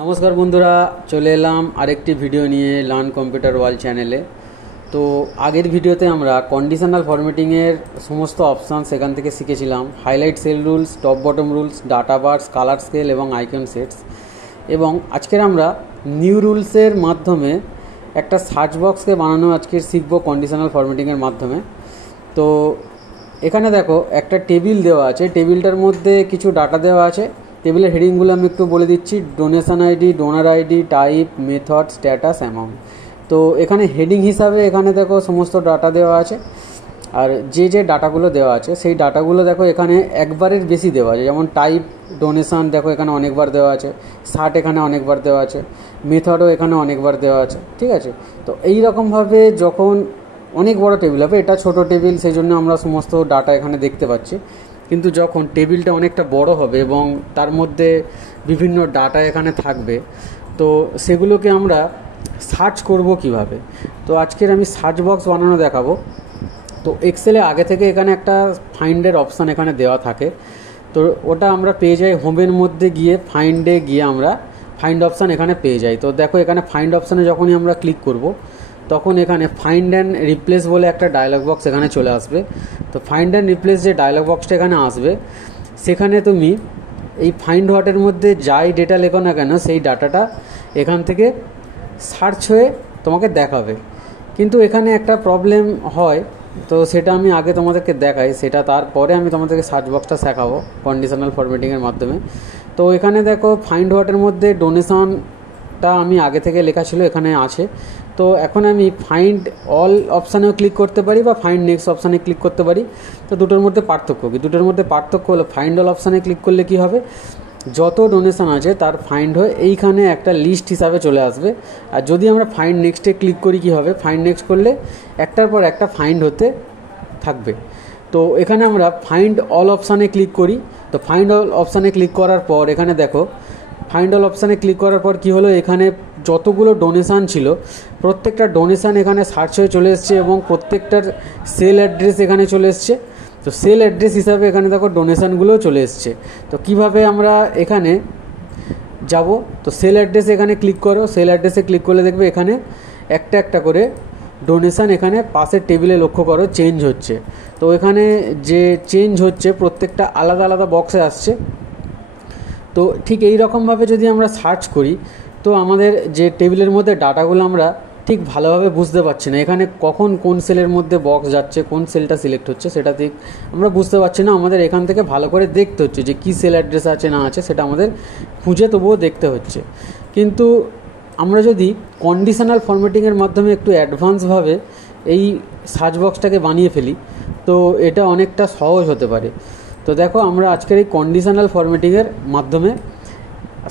নমস্কার বন্ধুরা, চলে এলাম আরেকটি ভিডিও নিয়ে লার্ন কম্পিউটার ওয়ার্ল্ড চ্যানেলে। তো আগের ভিডিওতে আমরা কন্ডিশনাল ফরম্যাটিংয়ের সমস্ত অপশান সেখান থেকে শিখেছিলাম। Highlight cell rules, top bottom rules, data bars, colour scale এবং আইকন সেটস। এবং আজকের আমরা নিউ রুলসের মাধ্যমে একটা সার্চ বক্সকে বানানো আজকের শিখবো কন্ডিশনাল ফরম্যাটিংয়ের মাধ্যমে। তো এখানে দেখো একটা টেবিল দেওয়া আছে, টেবিলটার মধ্যে কিছু ডাটা দেওয়া আছে। টেবিলের হেডিংগুলো আমি একটু বলে দিচ্ছি: donation ID, donor ID, type, method, status, amount. তো এখানে হেডিং হিসাবে এখানে দেখো সমস্ত ডাটা দেওয়া আছে। আর যে ডাটাগুলো দেওয়া আছে সেই ডাটাগুলো দেখো এখানে একবারের বেশি দেওয়া আছে। যেমন টাইপ, ডোনেশন দেখো এখানে অনেকবার দেওয়া আছে, শার্ট এখানে অনেকবার দেওয়া আছে, মেথডও এখানে অনেকবার দেওয়া আছে। ঠিক আছে, তো এই রকমভাবে যখন অনেক বড় টেবিল হবে, এটা ছোট টেবিল সেই জন্য আমরা সমস্ত ডাটা এখানে দেখতে পাচ্ছি। কিন্তু যখন টেবিলটা অনেকটা বড় হবে এবং তার মধ্যে বিভিন্ন ডাটা এখানে থাকবে, তো সেগুলোকে আমরা সার্চ করব কিভাবে। তো আজকের আমি সার্চ বক্স বানানো দেখাবো। তো এক্সেলে আগে থেকে এখানে একটা ফাইন্ডের অপশান এখানে দেওয়া থাকে। তো ওটা আমরা পেয়ে যাই হোমের মধ্যে গিয়ে, ফাইন্ডে গিয়ে আমরা ফাইন্ড অপশান এখানে পেয়ে যাই। তো দেখো এখানে ফাইন্ড অপশানে যখনই আমরা ক্লিক করব তখন এখানে ফাইন্ড অ্যান্ড রিপ্লেস বলে একটা ডায়লগ বক্স এখানে চলে আসবে। তো ফাইন্ড অ্যান্ড রিপ্লেস যে ডায়লগ বক্সটা এখানে আসবে, সেখানে তুমি এই ফাইন্ড হোয়াটের মধ্যে যাই ডেটা লেখো না কেন সেই ডাটাটা এখান থেকে সার্চ হয়ে তোমাকে দেখাবে। কিন্তু এখানে একটা প্রবলেম হয়, তো সেটা আমি আগে তোমাদেরকে দেখাই, সেটা তারপরে আমি তোমাদেরকে সার্চ বক্সটা শেখাবো কন্ডিশনাল ফরম্যাটিংয়ের মাধ্যমে। তো এখানে দেখো ফাইন্ড হোয়াটের মধ্যে ডোনেশনটা আমি আগে থেকে লেখা ছিল, এখানে আছে। তো এখন আমি ফাইন্ড অল অপশানেও ক্লিক করতে পারি বা ফাইন্ড নেক্সট অপশানে ক্লিক করতে পারি। তো দুটোর মধ্যে পার্থক্য কি? দুটোর মধ্যে পার্থক্য হলো ফাইন্ড অল অপশানে ক্লিক করলে কি হবে, যত ডোনেশন আছে তার ফাইন্ড হয়ে এইখানে একটা লিস্ট হিসাবে চলে আসবে। আর যদি আমরা ফাইন্ড নেক্সটে ক্লিক করি কি হবে, ফাইন্ড নেক্সট করলে একটার পর একটা ফাইন্ড হতে থাকবে। তো এখানে আমরা ফাইন্ড অল অপশানে ক্লিক করি। তো ফাইন্ড অল অপশানে ক্লিক করার পর এখানে দেখো ফাইন্ড অল অপশানে ক্লিক করার পর কী হলো, এখানে যতগুলো ডোনেশান ছিল প্রত্যেকটা ডোনেশান এখানে সার্চ হয়ে চলে এসছে এবং প্রত্যেকটার সেল অ্যাড্রেস এখানে চলে এসছে। তো সেল অ্যাড্রেস হিসাবে এখানে দেখো ডোনেশানগুলোও চলে এসছে। তো কিভাবে আমরা এখানে যাব, তো সেল অ্যাড্রেস এখানে ক্লিক করো। সেল অ্যাড্রেসে ক্লিক করলে দেখবে এখানে একটা একটা করে ডোনেশান এখানে পাশের টেবিলে লক্ষ্য করো চেঞ্জ হচ্ছে। তো এখানে যে চেঞ্জ হচ্ছে প্রত্যেকটা আলাদা আলাদা বক্সে আসছে। তো ঠিক এই রকমভাবে যদি আমরা সার্চ করি, তো আমাদের যে টেবিলের মধ্যে ডাটাগুলো আমরা ঠিক ভালোভাবে বুঝতে পারছি না, এখানে কখন কোন সেলের মধ্যে বক্স যাচ্ছে, কোন সেলটা সিলেক্ট হচ্ছে সেটা ঠিক আমরা বুঝতে পারছি না। আমাদের এখান থেকে ভালো করে দেখতে হচ্ছে যে কী সেল অ্যাড্রেস আছে না আছে, সেটা আমাদের খুঁজে তবুও দেখতে হচ্ছে। কিন্তু আমরা যদি কন্ডিশনাল ফরম্যাটিংয়ের মাধ্যমে একটু অ্যাডভান্সভাবে এই সার্চ বক্সটাকে বানিয়ে ফেলি, তো এটা অনেকটা সহজ হতে পারে। তো দেখো আমরা আজকের এই কন্ডিশনাল ফরম্যাটিংয়ের মাধ্যমে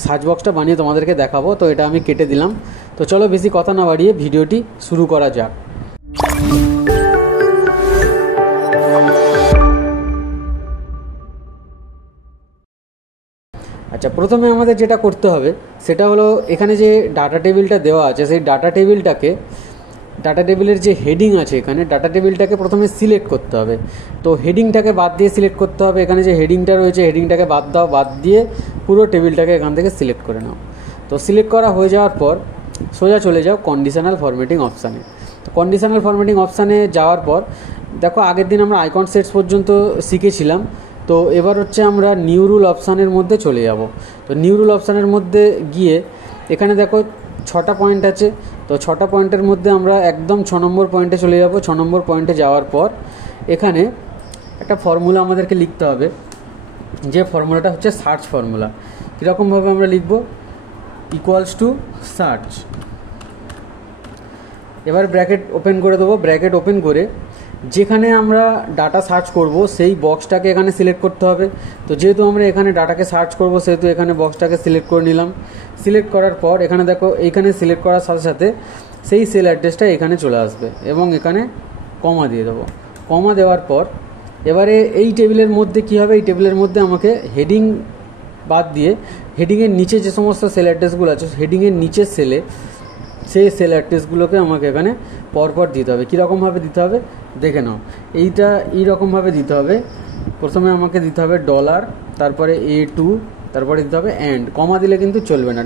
সার্চ বক্সটা বানিয়ে তোমাদেরকে দেখাবো। তো এটা আমি কেটে দিলাম। তো চলো বেশি কথা না বাড়িয়ে ভিডিওটি শুরু করা যাক। আচ্ছা, প্রথমে আমাদের যেটা করতে হবে সেটা হলো এখানে যে ডাটা টেবিলটা দেওয়া আছে সেই ডাটা টেবিলের যে হেডিং আছে, এখানে ডাটা টেবিলটাকে প্রথমে সিলেক্ট করতে হবে। তো হেডিংটাকে বাদ দিয়ে সিলেক্ট করতে হবে। এখানে যে হেডিংটা রয়েছে হেডিংটাকে বাদ দাও, বাদ দিয়ে পুরো টেবিলটাকে এখান থেকে সিলেক্ট করে নাও। তো সিলেক্ট করা হয়ে যাওয়ার পর সোজা চলে যাও কন্ডিশনাল ফরম্যাটিং অপশানে। তো কন্ডিশনাল ফরম্যাটিং অপশানে যাওয়ার পর দেখো আগের দিন আমরা আইকন সেটস পর্যন্ত শিখেছিলাম। তো এবার হচ্ছে আমরা নিউ রুল অপশানের মধ্যে চলে যাব। তো নিউ রুল অপশানের মধ্যে গিয়ে এখানে দেখো 6টা পয়েন্ট আছে। তো 6টা পয়েন্টের মধ্যে আমরা একদম 6 নম্বর পয়েন্টে চলে যাব। 6 নম্বর পয়েন্টে যাওয়ার পর এখানে একটা ফর্মুলা আমাদেরকে লিখতে হবে, যে ফর্মুলাটা হচ্ছে সার্চ ফর্মুলা। কীরকমভাবে আমরা লিখব, ইকুয়ালস টু সার্চ। এবার ব্র্যাকেট ওপেন করে দেবো। ব্র্যাকেট ওপেন করে যেখানে আমরা ডাটা সার্চ করব সেই বক্সটাকে এখানে সিলেক্ট করতে হবে। তো যেহেতু আমরা এখানে ডাটাকে সার্চ করব সেহেতু এখানে বক্সটাকে সিলেক্ট করে নিলাম। সিলেক্ট করার পর এখানে দেখো এইখানে সিলেক্ট করার সাথে সাথে সেই সেল অ্যাড্রেসটা এখানে চলে আসবে এবং এখানে কমা দিয়ে দেবো। কমা দেওয়ার পর এবারে এই টেবিলের মধ্যে কী হবে, এই টেবিলের মধ্যে আমাকে হেডিং বাদ দিয়ে হেডিংয়ের নিচে যে সমস্ত সেল অ্যাড্রেসগুলো আছে হেডিংয়ের নিচের সেলে সেই সেল অ্যাড্রেসগুলোকে আমাকে এখানে পরপর দিতে হবে। কীরকমভাবে দিতে হবে দেখে নাও। এইটা এইরকমভাবে দিতে হবে। প্রথমে আমাকে দিতে হবে $, তারপরে A2, তারপরে দিতে হবে অ্যান্ড, কমা দিলে কিন্তু চলবে না,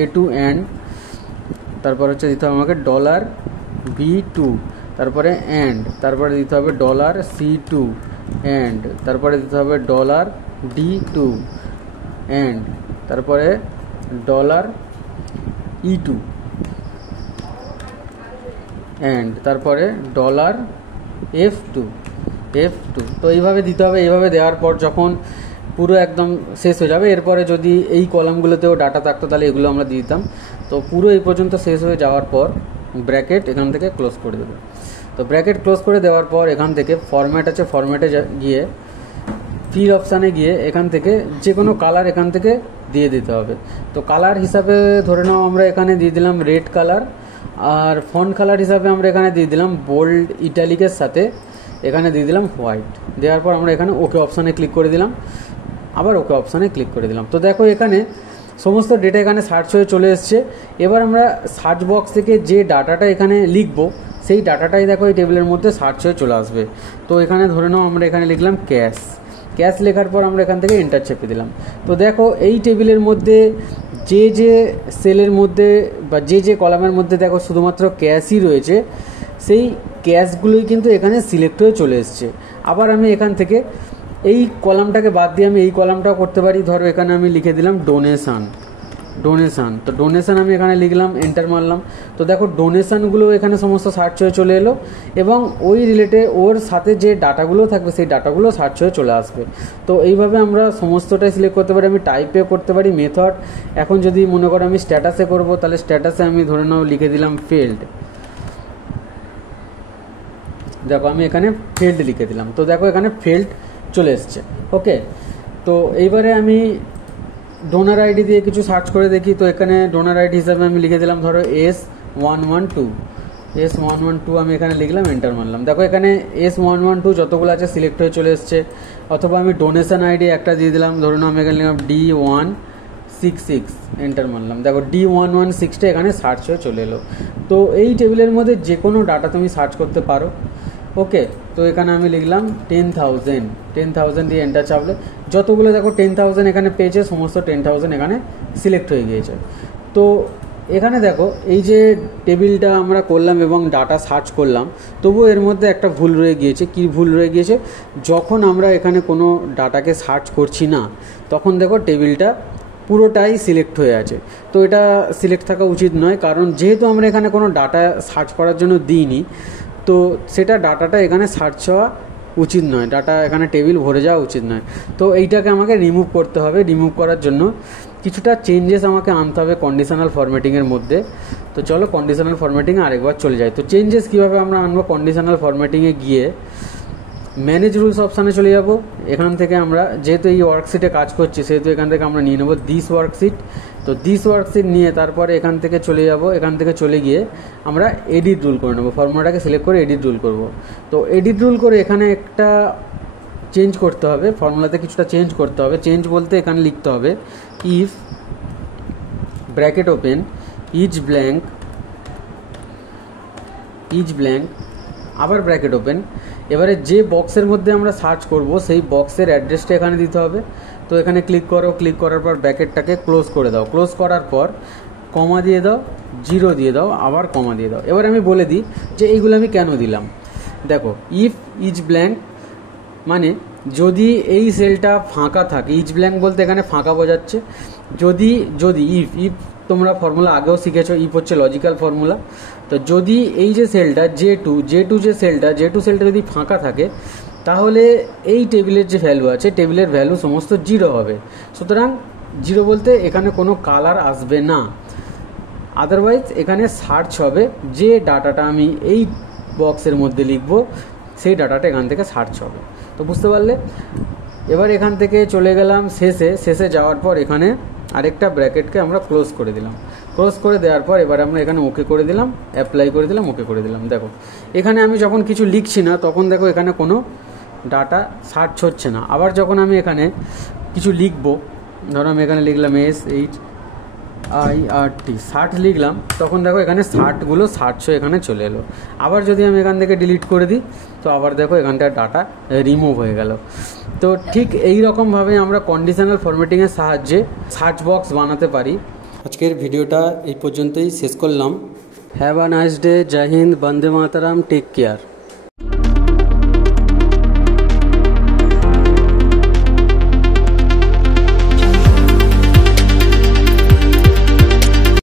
$A2 অ্যান্ড, তারপর হচ্ছে দিতে হবে আমাকে $B2, তারপরে অ্যান্ড, তারপরে দিতে হবে $C2 অ্যান্ড, তারপরে দিতে হবে $D2 অ্যান্ড, তারপরে $E2 অ্যান্ড, তারপরে $F2। তো এইভাবে দিতে হবে। এইভাবে দেওয়ার পর যখন পুরো একদম শেষ হয়ে যাবে, এরপরে যদি এই কলামগুলোতেও ডাটা থাকতো তাহলে এগুলো আমরা দিয়ে দিতাম। তো পুরো এই পর্যন্ত শেষ হয়ে যাওয়ার পর ব্র্যাকেট এখান থেকে ক্লোজ করে দেবো। তো ব্র্যাকেট ক্লোজ করে দেওয়ার পর এখান থেকে ফরম্যাট আছে, ফরম্যাটে গিয়ে ফিল অপশানে গিয়ে এখান থেকে যে কোনো কালার এখান থেকে দিয়ে দিতে হবে। তো কালার হিসাবে ধরে নাও আমরা এখানে দিয়ে দিলাম রেড কালার, আর ফন্ট কালার হিসাবে আমরা এখানে দিয়ে দিলাম বোল্ড ইটালিকের সাথে এখানে দিয়ে দিলাম হোয়াইট। দেওয়ার পর আমরা এখানে ওকে অপশানে ক্লিক করে দিলাম, আবার ওকে অপশানে ক্লিক করে দিলাম। তো দেখো এখানে সমস্ত ডেটা এখানে সার্চ হয়ে চলে এসছে। এবার আমরা সার্চ বক্স থেকে যে ডাটাটা এখানে লিখবো সেই ডাটাটাই দেখো এই টেবিলের মধ্যে সার্চ হয়ে চলে আসবে। তো এখানে ধরে নাও আমরা এখানে লিখলাম ক্যাশ লেখার পর আমরা এখান থেকে এন্টার চেপে দিলাম। তো দেখো এই টেবিলের মধ্যে যে সেলের মধ্যে বা যে কলামের মধ্যে দেখো শুধুমাত্র ক্যাশই রয়েছে, সেই ক্যাশগুলোই কিন্তু এখানে সিলেক্ট হয়ে চলে এসছে। আবার আমি এখান থেকে এই কলামটাকে বাদ দিয়ে আমি এই কলামটাও করতে পারি। ধরো এখানে আমি লিখে দিলাম ডোনেশান। তো ডোনেশান আমি এখানে লিখলাম, এন্টার মারলাম। তো দেখো ডোনেশানগুলো এখানে সমস্ত সার্চ হয়ে চলে এলো এবং ওই রিলেটে ওর সাথে যে ডাটাগুলো থাকবে সেই ডাটাগুলো সার্চ হয়ে চলে আসবে। তো এইভাবে আমরা সমস্তটাই সিলেক্ট করতে পারি। আমি টাইপে করতে পারি মেথড। এখন যদি মনে করো আমি স্ট্যাটাসে করব, তাহলে স্ট্যাটাসে আমি ধরে নাও লিখে দিলাম ফেল্ড। দেখো আমি এখানে ফেল্ড লিখে দিলাম। তো দেখো এখানে ফেল্ড চলে এসছে। ওকে, তো এইবারে আমি ডোনার আইডি দিয়ে কিছু সার্চ করে দেখি। তো এখানে ডোনার আইডি হিসাবে আমি লিখে দিলাম ধরো S112 আমি এখানে লিখলাম, এন্টার মারলাম। দেখো এখানে S112 যতগুলো আছে সিলেক্ট হয়ে চলে এসছে। অথবা আমি ডোনেশন আইডি একটা দিয়ে দিলাম, ধরুন আমি এখানে লিখলাম D166, এন্টার মারলাম। দেখো D116টা এখানে সার্চ হয়ে চলে এলো। তো এই টেবিলের মধ্যে যে কোনো ডাটা তুমি সার্চ করতে পারো। ওকে, তো এখানে আমি লিখলাম 10,000 দিয়ে এন্টার চাপলে যতগুলো দেখো 10,000 এখানে পেয়েছে, সমস্ত 10,000 এখানে সিলেক্ট হয়ে গিয়েছে। তো এখানে দেখো এই যে টেবিলটা আমরা করলাম এবং ডাটা সার্চ করলাম, তবুও এর মধ্যে একটা ভুল রয়ে গিয়েছে। কি ভুল রয়ে গিয়েছে? যখন আমরা এখানে কোনো ডাটাকে সার্চ করছি না তখন দেখো টেবিলটা পুরোটাই সিলেক্ট হয়ে আছে। তো এটা সিলেক্ট থাকা উচিত নয়, কারণ যেহেতু আমরা এখানে কোনো ডাটা সার্চ করার জন্য দিইনি, তো সেটা ডাটাটা এখানে সার্চ হওয়া উচিত নয়, ডাটা এখানে টেবিল ভরে যাওয়া উচিত নয়। তো এইটাকে আমাকে রিমুভ করতে হবে। রিমুভ করার জন্য কিছুটা চেঞ্জেস আমাকে আনতে হবে কন্ডিশনাল ফরম্যাটিংয়ের মধ্যে। তো চলো কন্ডিশনাল ফরম্যাটিংয়ে আরেকবার চলে যাই। তো চেঞ্জেস কীভাবে আমরা আনবো? কন্ডিশনাল ফরম্যাটিংয়ে গিয়ে ম্যানেজ রুলস অপশানে চলে যাব। এখান থেকে আমরা যেহেতু এই ওয়ার্কশিটে কাজ করছি সেহেতু এখান থেকে আমরা নিয়ে নেব দিস ওয়ার্কশিট। তো দিস ওয়ার্কশিট নিয়ে তারপরে এখান থেকে চলে যাব। এখান থেকে চলে গিয়ে আমরা এডিট রুল করে নেব। ফর্মুলাটাকে সিলেক্ট করে এডিট রুল করব। তো এডিট রুল করে এখানে একটা চেঞ্জ করতে হবে, ফর্মুলাতে কিছুটা চেঞ্জ করতে হবে। চেঞ্জ বলতে এখানে লিখতে হবে if bracket open is blank আবার ব্র্যাকেট ওপেন। এবারে যে বক্সের মধ্যে আমরা সার্চ করব সেই বক্সের অ্যাড্রেসটা এখানে দিতে হবে। তো এখানে ক্লিক করো, ক্লিক করার পর ব্র্যাকেটটাকে ক্লোজ করে দাও। ক্লোজ করার পর কমা দিয়ে দাও, 0 দিয়ে দাও, আবার কমা দিয়ে দাও। এবার আমি বলে দিই যে এইগুলো আমি কেন দিলাম। দেখো ইফ ইচ ব্ল্যাঙ্ক মানে যদি এই সেলটা ফাঁকা থাকে, ইচ ব্ল্যাঙ্ক বলতে এখানে ফাঁকা বোঝাচ্ছে। যদি ইফ তোমরা ফর্মুলা আগেও শিখেছো, ইফ হচ্ছে লজিক্যাল ফর্মুলা। তো যদি এই যে সেলটা J2 যে সেলটা যদি ফাঁকা থাকে তাহলে এই টেবিলের যে ভ্যালু আছে টেবিলের ভ্যালু সমস্ত 0 হবে। সুতরাং 0 বলতে এখানে কোনো কালার আসবে না। আদারওয়াইজ এখানে সার্চ হবে, যে ডাটাটা আমি এই বক্সের মধ্যে লিখব সেই ডাটাটা এখান থেকে সার্চ হবে। তো বুঝতে পারলে? এবার এখান থেকে চলে গেলাম শেষে যাওয়ার পর এখানে আরেকটা ব্র্যাকেটকে আমরা ক্লোজ করে দিলাম। ক্লোজ করে দেওয়ার পর এবার আমরা এখানে ওকে করে দিলাম, অ্যাপ্লাই করে দিলাম, ওকে করে দিলাম। দেখো এখানে আমি যখন কিছু লিখছি না তখন দেখো এখানে কোনো ডাটা সার্চ হচ্ছে না। আবার যখন আমি এখানে কিছু লিখবো, ধরো আমি এখানে লিখলাম IRT 60 লিখলাম, তখন দেখো এখানে 60গুলো 60 এখানে চলে এলো। আবার যদি আমি এখান থেকে ডিলিট করে দিই তো আবার দেখো এখানটা ডাটা রিমুভ হয়ে গেল। তো ঠিক এই রকমভাবে আমরা কন্ডিশনাল ফরম্যাটিংয়ের সাহায্যে সার্চ বক্স বানাতে পারি। আজকের ভিডিওটা এই পর্যন্তই শেষ করলাম। Have a nice day. Jai Hind, Bande Mataram, take care.